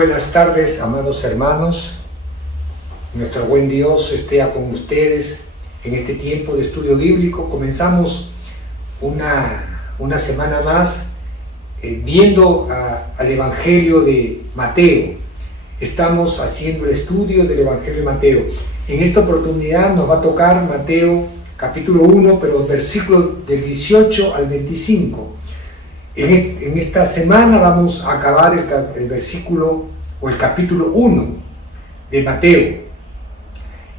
buenas tardes, amados hermanos. Nuestro buen Dios esté con ustedes en este tiempo de estudio bíblico. Comenzamos una semana más viendo al Evangelio de Mateo. Estamos haciendo el estudio del Evangelio de Mateo. En esta oportunidad nos va a tocar Mateo capítulo 1, pero versículos del 18 al 25. En esta semana vamos a acabar el versículo o el capítulo 1 de Mateo.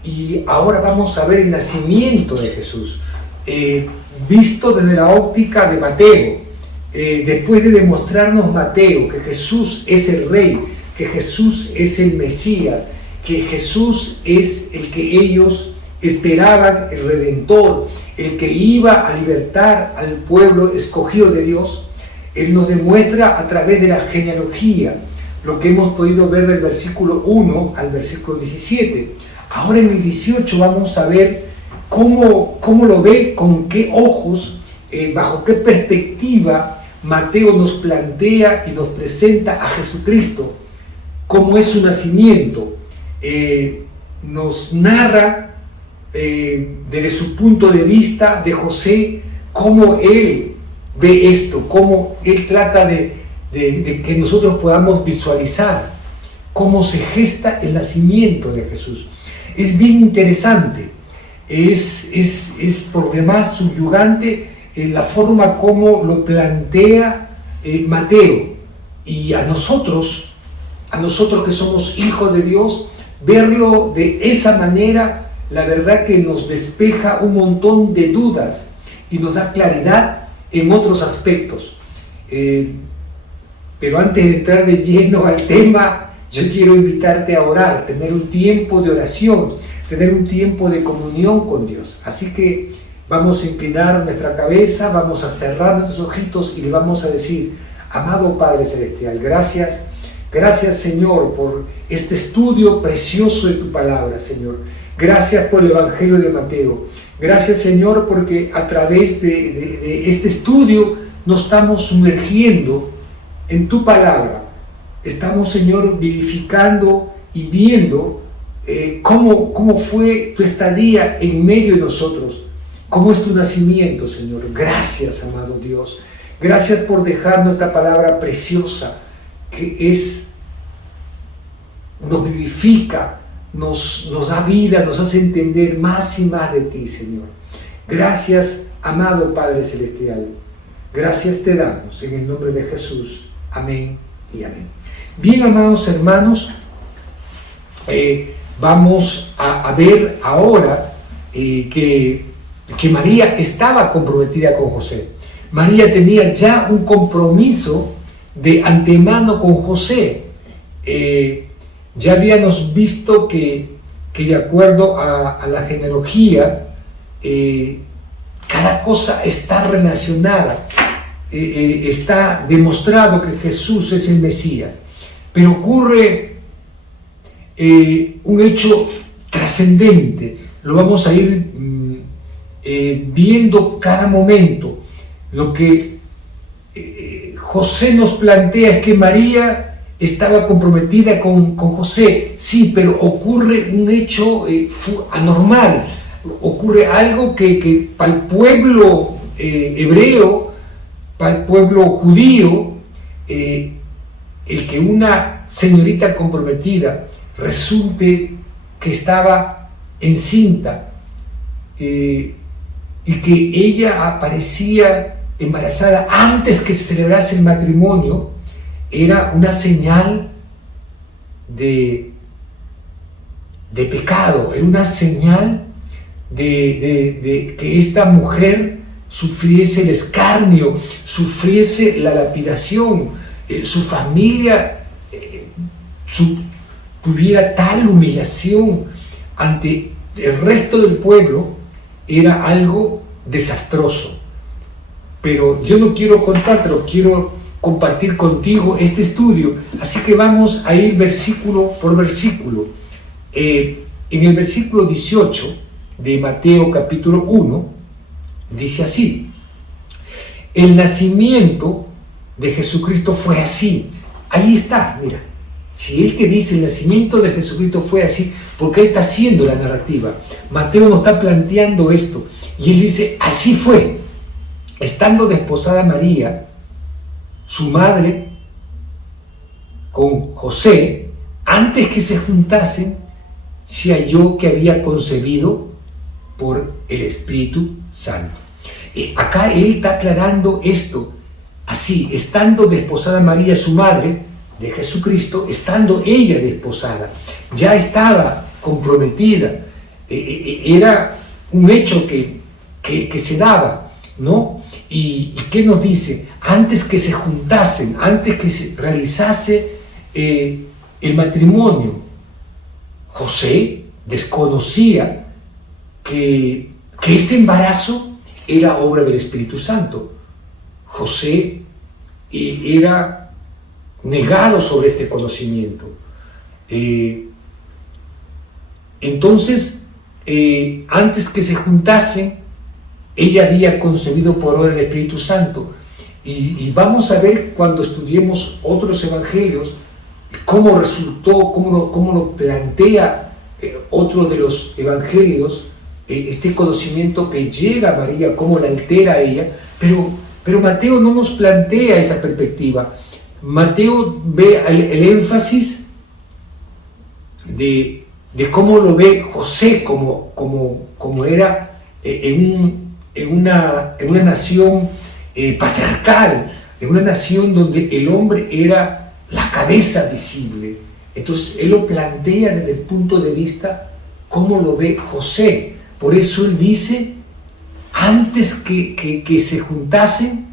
Y ahora vamos a ver el nacimiento de Jesús, visto desde la óptica de Mateo. Después de demostrarnos Mateo que Jesús es el Rey, que Jesús es el Mesías, que Jesús es el que ellos esperaban, el Redentor, el que iba a libertar al pueblo escogido de Dios. Él nos demuestra a través de la genealogía lo que hemos podido ver del versículo 1 al versículo 17. Ahora en el 18 vamos a ver cómo lo ve, con qué ojos, bajo qué perspectiva Mateo nos plantea y nos presenta a Jesucristo, cómo es su nacimiento. Nos narra desde su punto de vista de José, cómo él ve esto, cómo él trata de que nosotros podamos visualizar cómo se gesta el nacimiento de Jesús. Es bien interesante, es por demás subyugante la forma como lo plantea Mateo, y a nosotros que somos hijos de Dios, verlo de esa manera, la verdad que nos despeja un montón de dudas y nos da claridad en otros aspectos. Pero antes de entrar de lleno al tema, yo quiero invitarte a orar, tener un tiempo de oración, tener un tiempo de comunión con Dios. Así que vamos a inclinar nuestra cabeza, vamos a cerrar nuestros ojitos y le vamos a decir: amado Padre Celestial, gracias Señor por este estudio precioso de tu palabra, Señor. Gracias por el Evangelio de Mateo. Gracias, Señor, porque a través de este estudio nos estamos sumergiendo en tu palabra. Estamos, Señor, vivificando y viendo cómo fue tu estadía en medio de nosotros, cómo es tu nacimiento, Señor. Gracias, amado Dios. Gracias por dejarnos esta palabra preciosa que nos vivifica, nos da vida, nos hace entender más y más de ti, Señor. Gracias, amado Padre Celestial. Gracias te damos en el nombre de Jesús. Amén y amén. Bien, amados hermanos, vamos a ver ahora que María estaba comprometida con José. María tenía ya un compromiso de antemano con José. Ya habíamos visto que de acuerdo a la genealogía, cada cosa está relacionada, está demostrado que Jesús es el Mesías. Pero ocurre un hecho trascendente, lo vamos a ir viendo cada momento. Lo que José nos plantea es que María estaba comprometida con José, sí, pero ocurre un hecho anormal, ocurre algo que para el pueblo hebreo, para el pueblo judío, el que una señorita comprometida resulte que estaba encinta y que ella aparecía embarazada antes que se celebrase el matrimonio, era una señal de pecado, era una señal de que esta mujer sufriese el escarnio, sufriese la lapidación, su familia tuviera tal humillación ante el resto del pueblo. Era algo desastroso. Pero yo no quiero contártelo, quiero compartir contigo este estudio, así que vamos a ir versículo por versículo. En el versículo 18 de Mateo capítulo 1 dice así: el nacimiento de Jesucristo fue así. Ahí está, mira, Si él te dice el nacimiento de Jesucristo fue así, porque él está haciendo la narrativa. Mateo nos está planteando esto. Y él dice, así fue. Estando desposada María, su madre, con José, antes que se juntasen, se halló que había concebido por el Espíritu Santo. Acá él está aclarando esto. Así, estando desposada María, su madre, de Jesucristo, estando ella desposada, ya estaba comprometida, era un hecho que se daba, ¿no? ¿Y qué nos dice? Antes que se juntasen, antes que se realizase el matrimonio, José desconocía que este embarazo era obra del Espíritu Santo. José era negado sobre este conocimiento. Entonces, antes que se juntasen, ella había concebido por obra del Espíritu Santo. Y vamos a ver cuando estudiemos otros evangelios, cómo resultó, cómo lo plantea otro de los evangelios, este conocimiento que llega a María, cómo la altera a ella, pero Mateo no nos plantea esa perspectiva. Mateo ve el énfasis de cómo lo ve José, como era en una nación patriarcal, en una nación donde el hombre era la cabeza visible. Entonces él lo plantea desde el punto de vista cómo lo ve José. Por eso él dice, antes que se juntasen,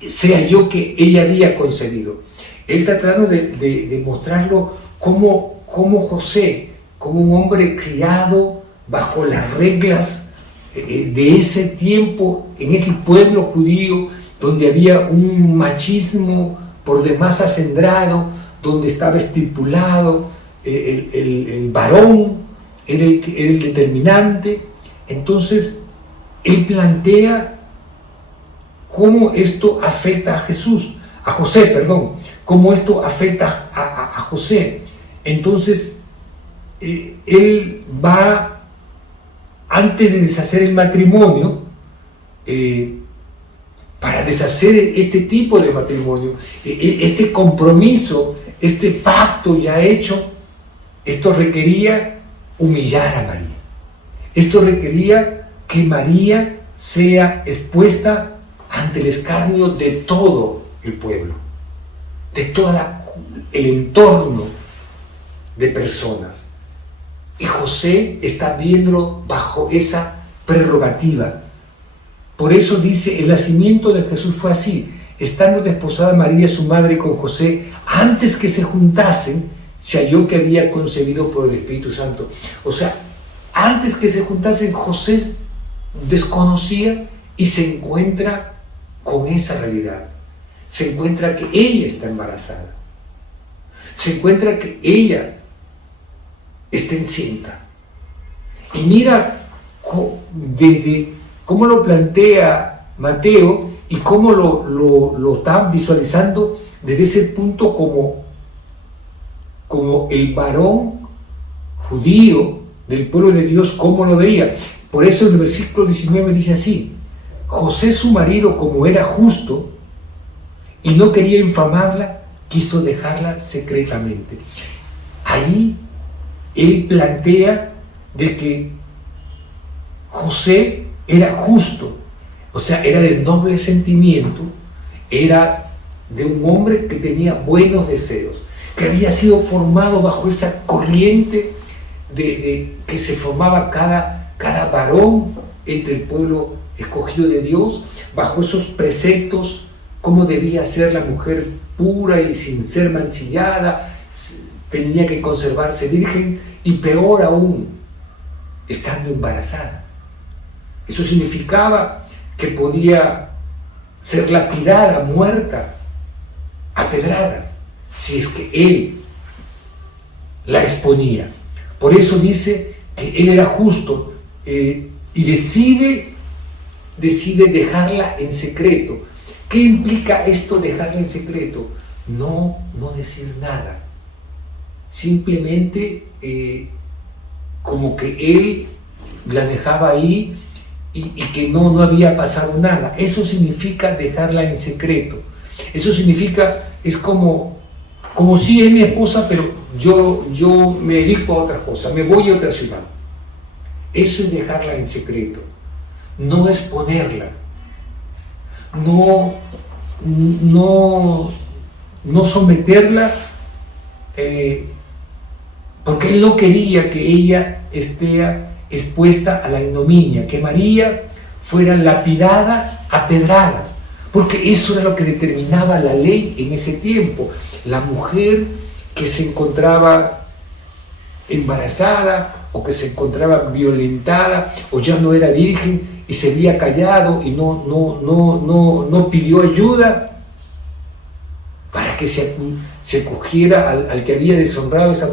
se halló que ella había concebido. Él está tratando de mostrarlo como José, como un hombre criado bajo las reglas de ese tiempo, en ese pueblo judío, donde había un machismo por demás acendrado, donde estaba estipulado el varón era el determinante. Entonces él plantea cómo esto afecta a José, cómo esto afecta a José. Entonces él va, antes de deshacer el matrimonio, para deshacer este tipo de matrimonio, este compromiso, este pacto ya hecho, esto requería humillar a María. Esto requería que María sea expuesta ante el escarnio de todo el pueblo, de todo el entorno de personas. Y José está viéndolo bajo esa prerrogativa. Por eso dice, el nacimiento de Jesús fue así. Estando desposada María, su madre, con José, antes que se juntasen, se halló que había concebido por el Espíritu Santo. O sea, antes que se juntasen, José desconocía y se encuentra con esa realidad. Se encuentra que ella está embarazada. Se encuentra que ella está encinta. Y mira desde cómo lo plantea Mateo y cómo lo está visualizando desde ese punto como el varón judío del pueblo de Dios, cómo lo veía. Por eso el versículo 19 dice así: José, su marido, como era justo y no quería infamarla, quiso dejarla secretamente. Ahí él plantea de que José era justo, o sea, era de noble sentimiento, era de un hombre que tenía buenos deseos, que había sido formado bajo esa corriente que se formaba cada varón entre el pueblo escogido de Dios, bajo esos preceptos, cómo debía ser la mujer pura y sin ser mancillada, tenía que conservarse virgen, y peor aún, estando embarazada. Eso significaba que podía ser lapidada, muerta, a pedradas, si es que él la exponía. Por eso dice que él era justo y decide dejarla en secreto. ¿Qué implica esto, dejarla en secreto? no decir nada. Simplemente como que él la dejaba ahí y que no había pasado nada. Eso significa dejarla en secreto. Eso significa, es como si es mi esposa, pero yo me dedico a otra cosa, me voy a otra ciudad. Eso es dejarla en secreto, no exponerla, no someterla, porque él no quería que ella esté expuesta a la ignominia, que María fuera lapidada a pedradas, porque eso era lo que determinaba la ley en ese tiempo. La mujer que se encontraba embarazada o que se encontraba violentada o ya no era virgen y se había callado y no pidió ayuda para que se acogiera al que había deshonrado a esa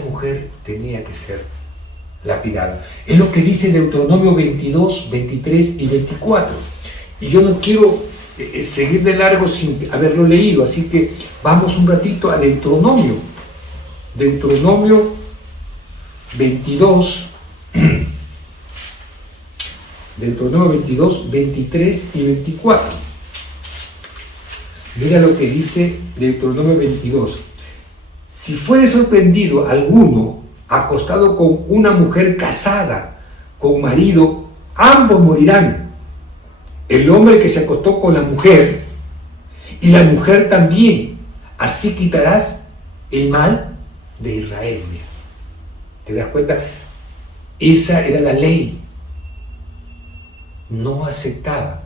mujer tenía que ser lapidada. Es lo que dice Deuteronomio 22, 23 y 24. Y yo no quiero seguir de largo sin haberlo leído, así que vamos un ratito a Deuteronomio 22, Deuteronomio 22, 23 y 24. Mira lo que dice Deuteronomio 22. Si fuere sorprendido alguno acostado con una mujer casada, con marido, ambos morirán. El hombre que se acostó con la mujer y la mujer también. Así quitarás el mal de Israel. Mira, ¿te das cuenta? Esa era la ley. No aceptaba.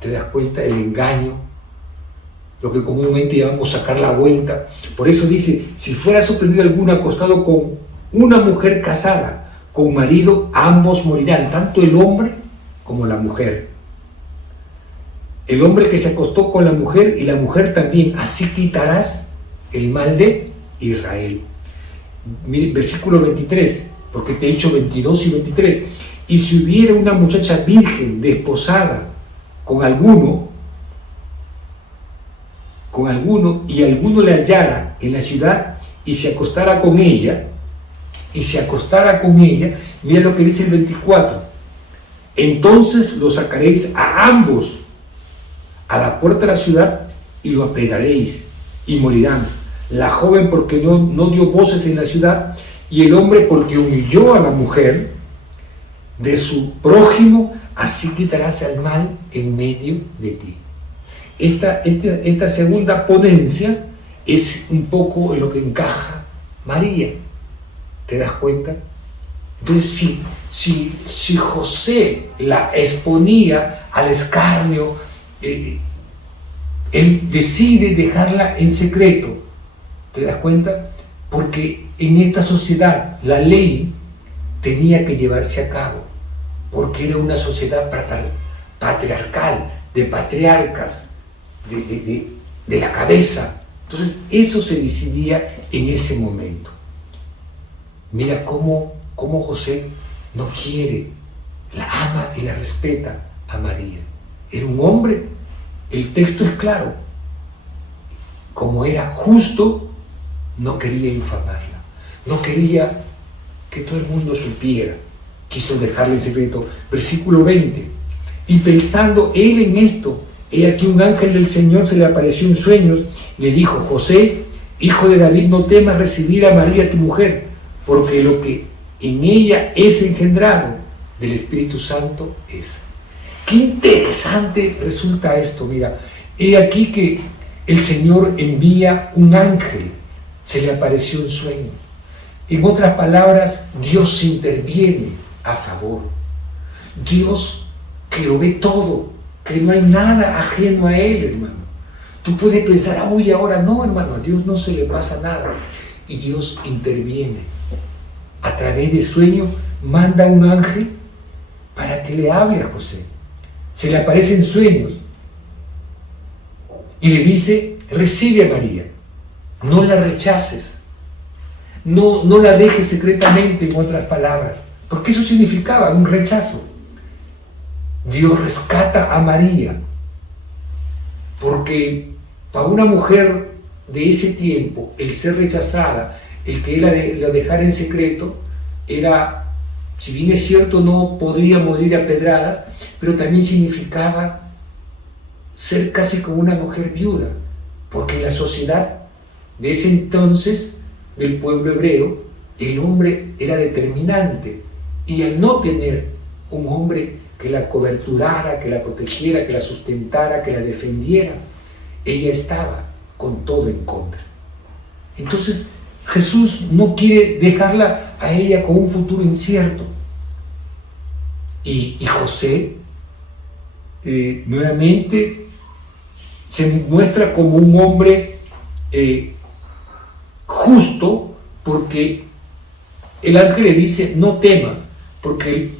¿Te das cuenta? El engaño, lo que comúnmente llamamos sacar la vuelta. Por eso dice, si fuera sorprendido alguno acostado con una mujer casada, con marido, ambos morirán, tanto el hombre como la mujer. El hombre que se acostó con la mujer y la mujer también, así quitarás el mal de Israel. Mire, versículo 23, porque te he dicho 22 y 23. Y si hubiera una muchacha virgen desposada con alguno y alguno le hallara en la ciudad y se acostara con ella, mira lo que dice el 24. Entonces lo sacaréis a ambos a la puerta de la ciudad y lo apedraréis y morirán. La joven porque no dio voces en la ciudad y el hombre porque humilló a la mujer de su prójimo, así quitarás el mal en medio de ti. Esta segunda ponencia es un poco en lo que encaja María. ¿Te das cuenta? Entonces, si José la exponía al escarnio, él decide dejarla en secreto. ¿Te das cuenta? Porque en esta sociedad la ley tenía que llevarse a cabo, porque era una sociedad patriarcal, de patriarcas, de la cabeza. Entonces eso se decidía en ese momento. Mira cómo José no quiere, la ama y la respeta a María. Era un hombre, el texto es claro, como era justo, no quería infamarla, no quería que todo el mundo supiera, quiso dejarla en secreto. Versículo 20, y pensando él en esto, he aquí un ángel del Señor se le apareció en sueños, le dijo: José, hijo de David, no temas recibir a María tu mujer, porque lo que en ella es engendrado del Espíritu Santo es. Qué interesante resulta esto. Mira, he aquí que el Señor envía un ángel, se le apareció en sueño. En otras palabras, Dios interviene a favor. Dios que lo ve todo, que no hay nada ajeno a Él, hermano. Tú puedes pensar, uy, ahora no, hermano, a Dios no se le pasa nada. Y Dios interviene. A través de sueño, manda un ángel para que le hable a José. Se le aparece en sueños y le dice: recibe a María, no la rechaces, no la dejes secretamente, en otras palabras, porque eso significaba un rechazo. Dios rescata a María porque Para una mujer de ese tiempo, el ser rechazada, el que la dejara en secreto, era, si bien es cierto, no podría morir a pedradas, pero también significaba ser casi como una mujer viuda, porque en la sociedad de ese entonces, del pueblo hebreo, el hombre era determinante, y al no tener un hombre que la coberturara, que la protegiera, que la sustentara, que la defendiera, ella estaba con todo en contra. Entonces Jesús no quiere dejarla a ella con un futuro incierto. Y José nuevamente se muestra como un hombre justo, porque el ángel le dice: no temas, porque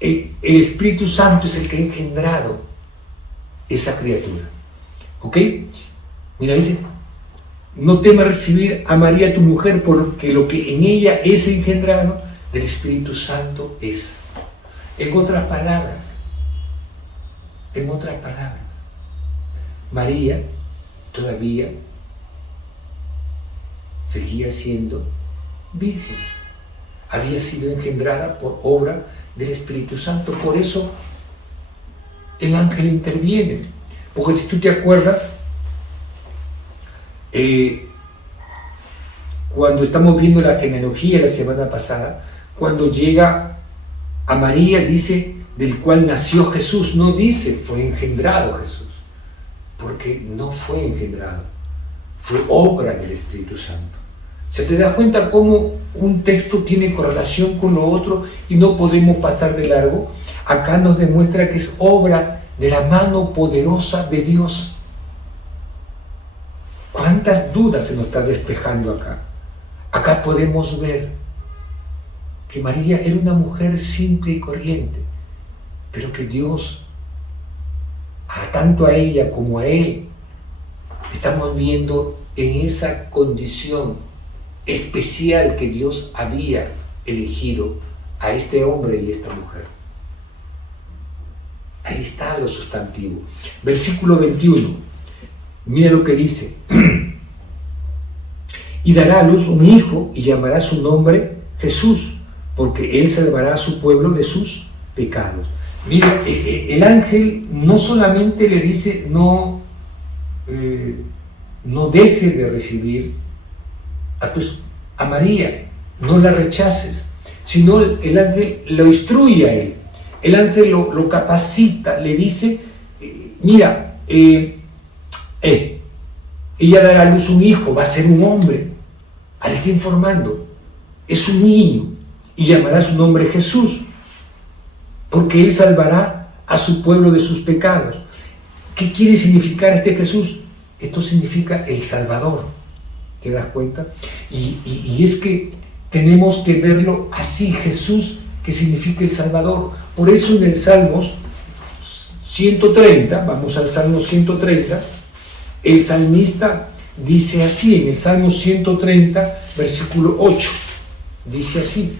el Espíritu Santo es el que ha engendrado esa criatura. ¿Ok? Mira, dice: no temas recibir a María tu mujer, porque lo que en ella es engendrado del Espíritu Santo es. En otras palabras, María todavía seguía siendo virgen. Había sido engendrada por obra del Espíritu Santo. Por eso el ángel interviene. Porque si tú te acuerdas, cuando estamos viendo la genealogía la semana pasada, cuando llega a María, dice: del cual nació Jesús. No dice fue engendrado Jesús, porque no fue engendrado, fue obra del Espíritu Santo. ¿Se te das cuenta cómo un texto tiene correlación con lo otro y no podemos pasar de largo? Acá nos demuestra que es obra de la mano poderosa de Dios. ¿Cuántas dudas se nos está despejando acá? Acá podemos ver que María era una mujer simple y corriente, pero que Dios, tanto a ella como a él, estamos viendo en esa condición especial que Dios había elegido a este hombre y esta mujer. Ahí está lo sustantivo. Versículo 21. Mira lo que dice: y dará a luz un hijo y llamará su nombre Jesús, porque él salvará a su pueblo de sus pecados. Mira, el ángel no solamente le dice no deje de recibir a María, no la rechaces, sino el ángel lo instruye a él. El ángel lo capacita, le dice: mira, ella dará a luz un hijo, va a ser un hombre. Al está informando, es un niño, y llamará su nombre Jesús, porque él salvará a su pueblo de sus pecados. ¿Qué quiere significar este Jesús? Esto significa el Salvador. ¿Te das cuenta? Y es que tenemos que verlo así: Jesús, que significa el Salvador. Por eso en el Salmos 130, vamos al Salmo 130, el salmista dice así, en el Salmo 130, versículo 8, dice así: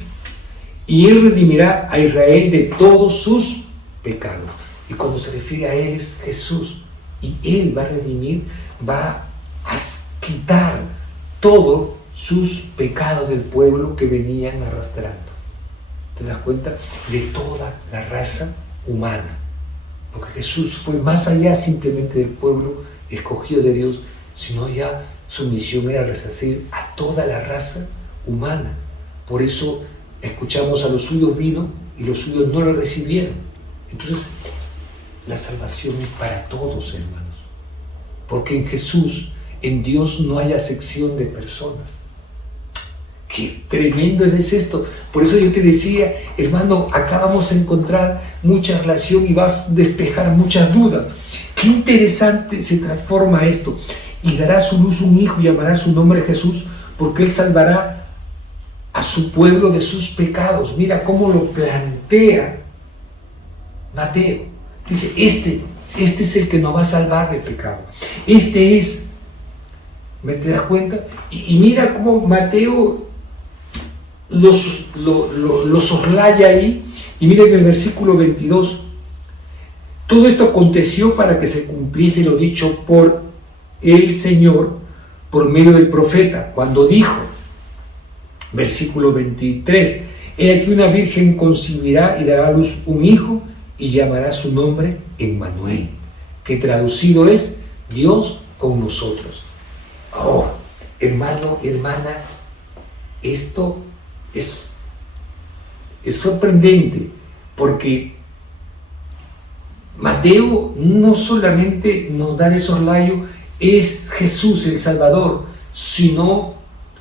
y él redimirá a Israel de todos sus pecados. Y cuando se refiere a él es Jesús, y él va a redimir, va a quitar todos sus pecados del pueblo que venían arrastrando. ¿Te das cuenta? De toda la raza humana. Porque Jesús fue más allá simplemente del pueblo escogido de Dios, sino ya su misión era resarcir a toda la raza humana. Por eso escuchamos: a los suyos vino y los suyos no lo recibieron. Entonces, la salvación es para todos, hermanos. Porque en Jesús, en Dios, no hay acepción de personas. Qué tremendo es esto. Por eso yo te decía, hermano, acá vamos a encontrar mucha relación y vas a despejar muchas dudas. Qué interesante se transforma esto. Y dará a su luz un hijo y llamará su nombre Jesús, porque él salvará a su pueblo de sus pecados. Mira cómo lo plantea Mateo. Dice: este es el que nos va a salvar del pecado. Este es. ¿Me te das cuenta? Y mira cómo Mateo los soslaya ahí. Y mira en el versículo 22: todo esto aconteció para que se cumpliese lo dicho por el Señor por medio del profeta, cuando dijo, versículo 23, he aquí una virgen concebirá y dará a luz un hijo y llamará su nombre Emmanuel, que traducido es Dios con nosotros. Oh, hermano, hermana, esto es sorprendente, porque Mateo no solamente nos da de soslayo, es Jesús el Salvador, sino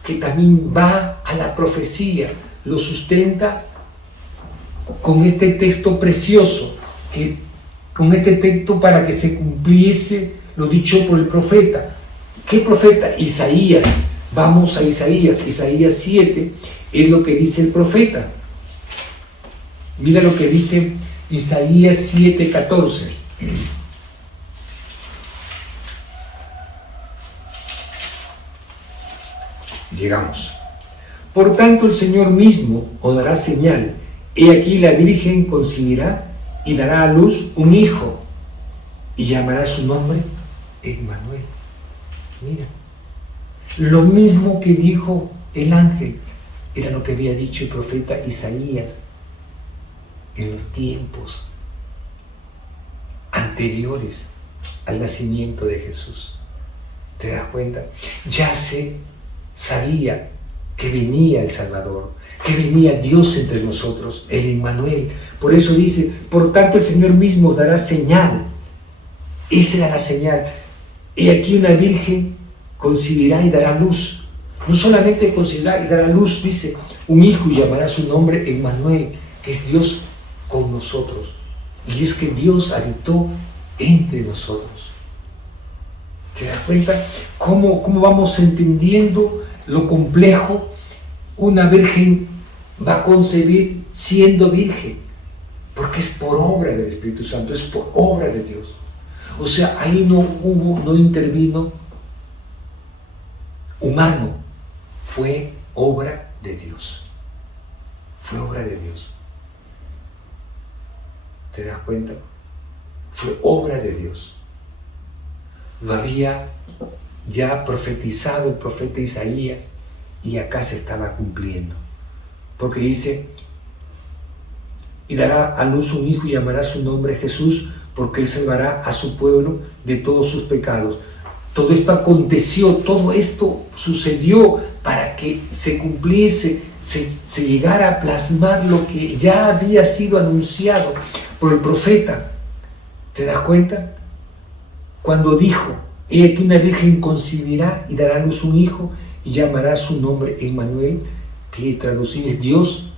que también va a la profecía, lo sustenta con este texto precioso, con este texto para que se cumpliese lo dicho por el profeta. ¿Qué profeta? Isaías. Vamos a Isaías 7, es lo que dice el profeta. Mira lo que dice Isaías 7:14. Llegamos. Por tanto, el Señor mismo os dará señal. He aquí la Virgen concebirá y dará a luz un hijo y llamará su nombre Emmanuel. Mira, lo mismo que dijo el ángel era lo que había dicho el profeta Isaías en los tiempos anteriores al nacimiento de Jesús. ¿Te das cuenta? Ya se sabía que venía el Salvador, que venía Dios entre nosotros, el Emmanuel. Por eso dice, por tanto el Señor mismo dará señal. Esa era la señal. He aquí una virgen concebirá y dará luz. No solamente concebirá y dará luz, dice, un hijo y llamará su nombre Emmanuel, que es Dios con nosotros. Y es que Dios habitó entre nosotros. ¿Te das cuenta cómo vamos entendiendo lo complejo? Una virgen va a concebir siendo virgen, porque es por obra del Espíritu Santo, es por obra de Dios. O sea, ahí no intervino humano, fue obra de Dios. Fue obra de Dios. ¿Te das cuenta? Fue obra de Dios. Lo había ya profetizado el profeta Isaías y acá se estaba cumpliendo. Porque dice, y dará a luz un hijo y llamará su nombre Jesús, porque él salvará a su pueblo de todos sus pecados. Todo esto aconteció, todo esto sucedió para que se cumpliese, se llegara a plasmar lo que ya había sido anunciado por el profeta. ¿Te das cuenta? Cuando dijo, he aquí una virgen concebirá y dará a luz un hijo y llamará su nombre Emmanuel, que traducido es Dios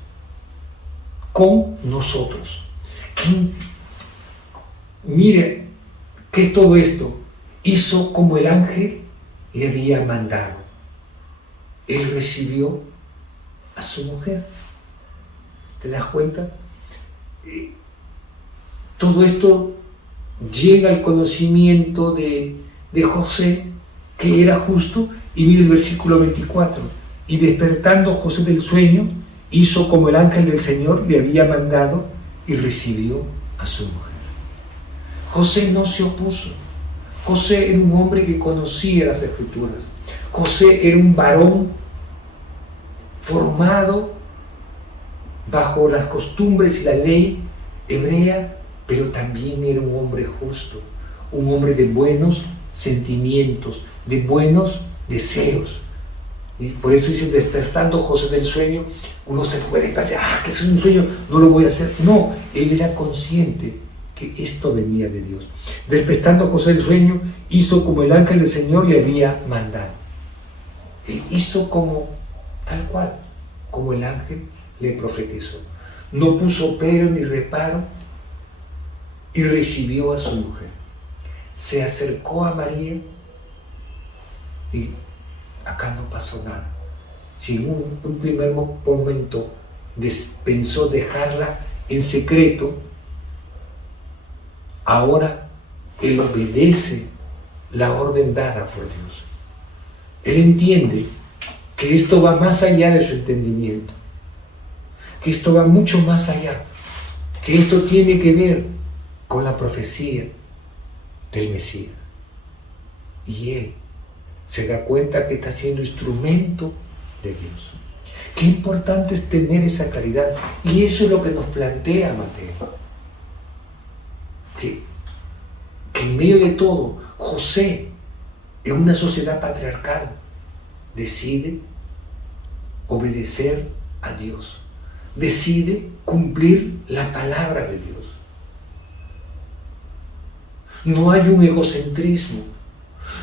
con nosotros. Mire que todo esto hizo como el ángel le había mandado. Él recibió a su mujer. ¿Te das cuenta? Todo esto llega al conocimiento de José, que era justo, y mire el versículo 24. Y despertando José del sueño, hizo como el ángel del Señor le había mandado y recibió a su mujer. José no se opuso. José era un hombre que conocía las Escrituras. José era un varón formado bajo las costumbres y la ley hebrea, pero también era un hombre justo, un hombre de buenos sentimientos, de buenos deseos. Y por eso dice, despertando José del sueño, uno se puede pensar, que es un sueño, no lo voy a hacer. No, él era consciente que esto venía de Dios. Despertando José del sueño, hizo como el ángel del Señor le había mandado. Él hizo como tal cual, como el ángel le profetizó. No puso pero ni reparo y recibió a su mujer. Se acercó a María y acá no pasó nada. Si en un primer momento pensó dejarla en secreto, ahora él obedece la orden dada por Dios. Él entiende que esto va más allá de su entendimiento, que esto va mucho más allá, que esto tiene que ver con la profecía del Mesías. y él se da cuenta que está siendo instrumento de Dios. Qué importante es tener esa claridad, y eso es lo que nos plantea Mateo, que en medio de todo, José, en una sociedad patriarcal, decide obedecer a Dios, decide cumplir la palabra de Dios. No hay un egocentrismo,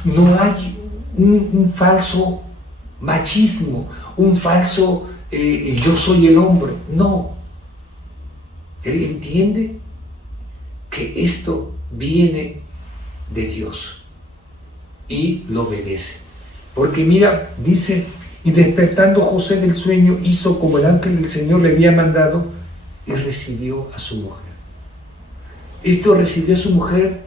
no hay un falso machismo, un falso yo soy el hombre. No, él entiende que esto viene de Dios y lo obedece. Porque mira, dice, y despertando José del sueño, hizo como el ángel del Señor le había mandado y recibió a su mujer. Esto recibió a su mujer,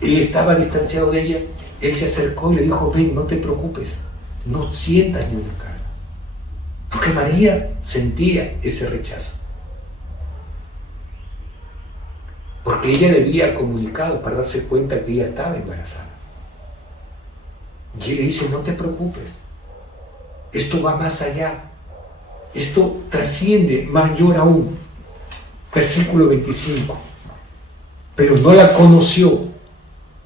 él estaba distanciado de ella, él se acercó y le dijo, ven, no te preocupes, no sientas ni una carga. Porque María sentía ese rechazo. Porque ella le había comunicado para darse cuenta que ella estaba embarazada. Y él le dice, no te preocupes, esto va más allá, esto trasciende, mayor aún. Versículo 25, pero no la conoció.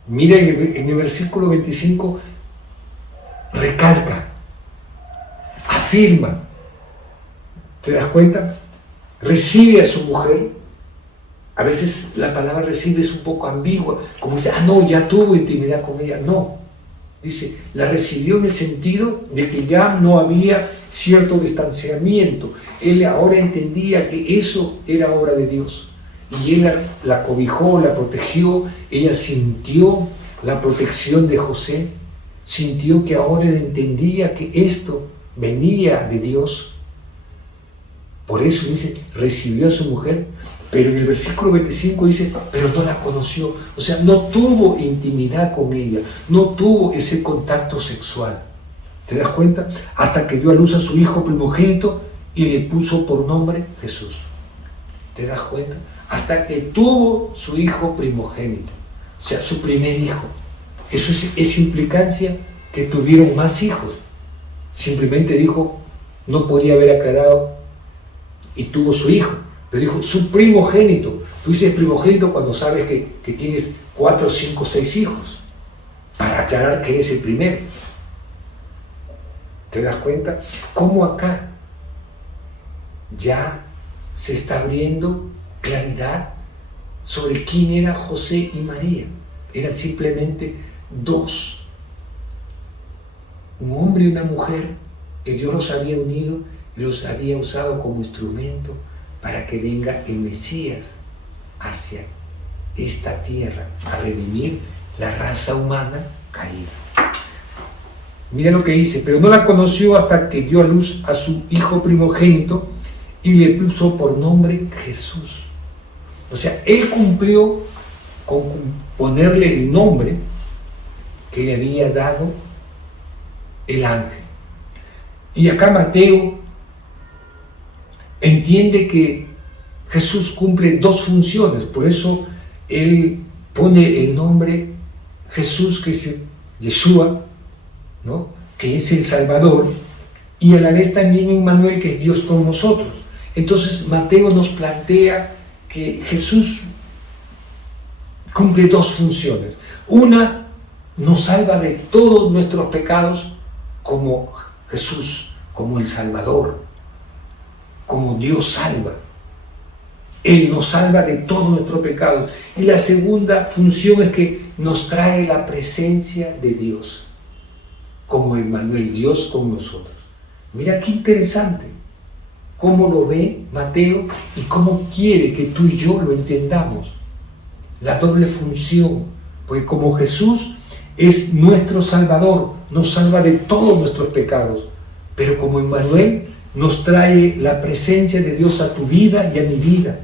Mira en el versículo 25, recalca, afirma, ¿te das cuenta? Recibe a su mujer. A veces la palabra recibe es un poco ambigua, como dice, no, ya tuvo intimidad con ella. No, dice, la recibió en el sentido de que ya no había cierto distanciamiento. Él ahora entendía que eso era obra de Dios. Y él la cobijó, la protegió, ella sintió la protección de José, sintió que ahora él entendía que esto venía de Dios. Por eso dice, recibió a su mujer, pero en el versículo 25 dice, pero no la conoció. O sea, no tuvo intimidad con ella, no tuvo ese contacto sexual. ¿Te das cuenta? Hasta que dio a luz a su hijo primogénito y le puso por nombre Jesús. ¿Te das cuenta? Hasta que tuvo su hijo primogénito, o sea, su primer hijo. Eso es implicancia que tuvieron más hijos. Simplemente dijo, no podía haber aclarado, y tuvo su hijo, pero dijo su primogénito. Tú dices primogénito cuando sabes que tienes 4, 5, 6 hijos, para aclarar que eres el primero. ¿Te das cuenta? Cómo acá ya se está abriendo claridad sobre quién era José y María. Eran simplemente dos, un hombre y una mujer que Dios los había unido y los había usado como instrumento para que venga el Mesías hacia esta tierra a redimir la raza humana caída. Mira lo que dice, pero no la conoció hasta que dio a luz a su hijo primogénito y le puso por nombre Jesús. O sea, él cumplió con ponerle el nombre que le había dado el ángel. Y acá Mateo entiende que Jesús cumple dos funciones, por eso él pone el nombre Jesús, que es Yeshua, ¿no? Que es el Salvador, y a la vez también Emmanuel, que es Dios con nosotros. Entonces Mateo nos plantea que Jesús cumple dos funciones. Una, nos salva de todos nuestros pecados como Jesús, como el Salvador, como Dios salva. Él nos salva de todos nuestros pecados. Y la segunda función es que nos trae la presencia de Dios, como Emmanuel, Dios con nosotros. Mira qué interesante cómo lo ve Mateo y cómo quiere que tú y yo lo entendamos. La doble función, porque como Jesús es nuestro Salvador, nos salva de todos nuestros pecados, pero como Emmanuel nos trae la presencia de Dios a tu vida y a mi vida,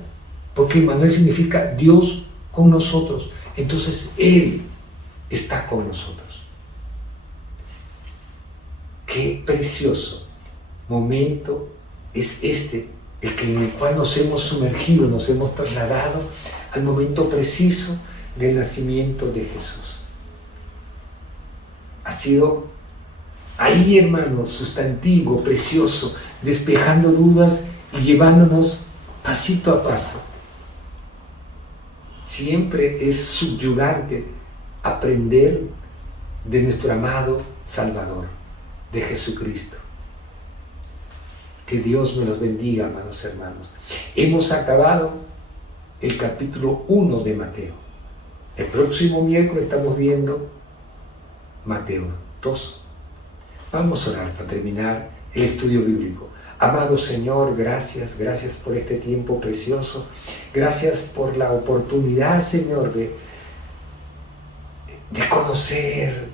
porque Emmanuel significa Dios con nosotros. Entonces Él está con nosotros. Qué precioso momento es este, en el cual nos hemos sumergido, nos hemos trasladado al momento preciso del nacimiento de Jesús. ha sido ahí, hermano, sustantivo, precioso, despejando dudas y llevándonos pasito a paso. Siempre es subyugante aprender de nuestro amado Salvador, de Jesucristo. Que Dios me los bendiga, amados hermanos. Hemos acabado el capítulo 1 de Mateo. El próximo miércoles estamos viendo Mateo 2. Vamos a orar para terminar el estudio bíblico. Amado Señor, gracias por este tiempo precioso. Gracias por la oportunidad, Señor, de conocer,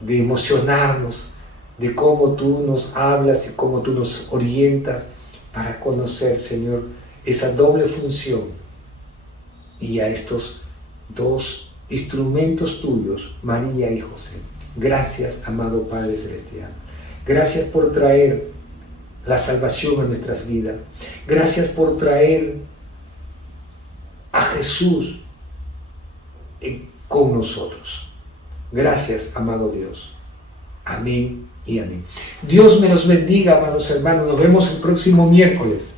de emocionarnos, de cómo tú nos hablas y cómo tú nos orientas para conocer, Señor, esa doble función y a estos dos instrumentos tuyos, María y José. Gracias, amado Padre Celestial. Gracias por traer la salvación a nuestras vidas. Gracias por traer a Jesús con nosotros. Gracias, amado Dios. Amén y amén. Dios me los bendiga, amados hermanos. Nos vemos el próximo miércoles.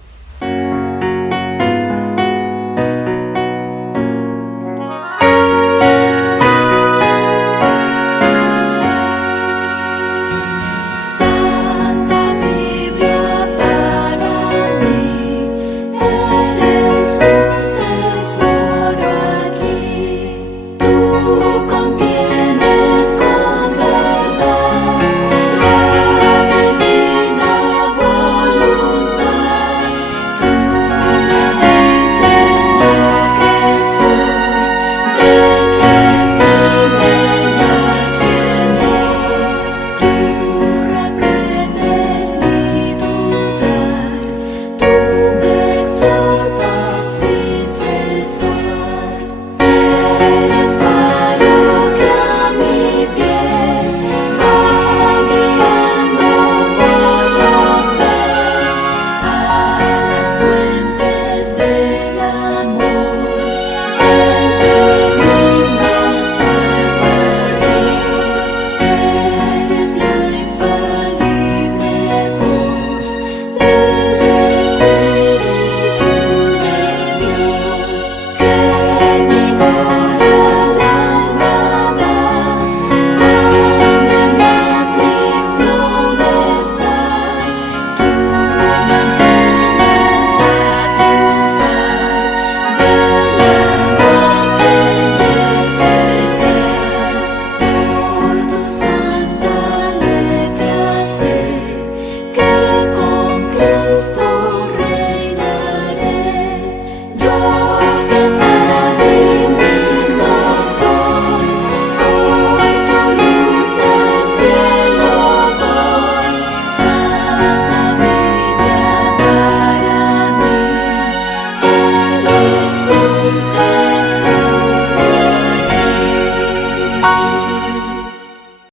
Eres un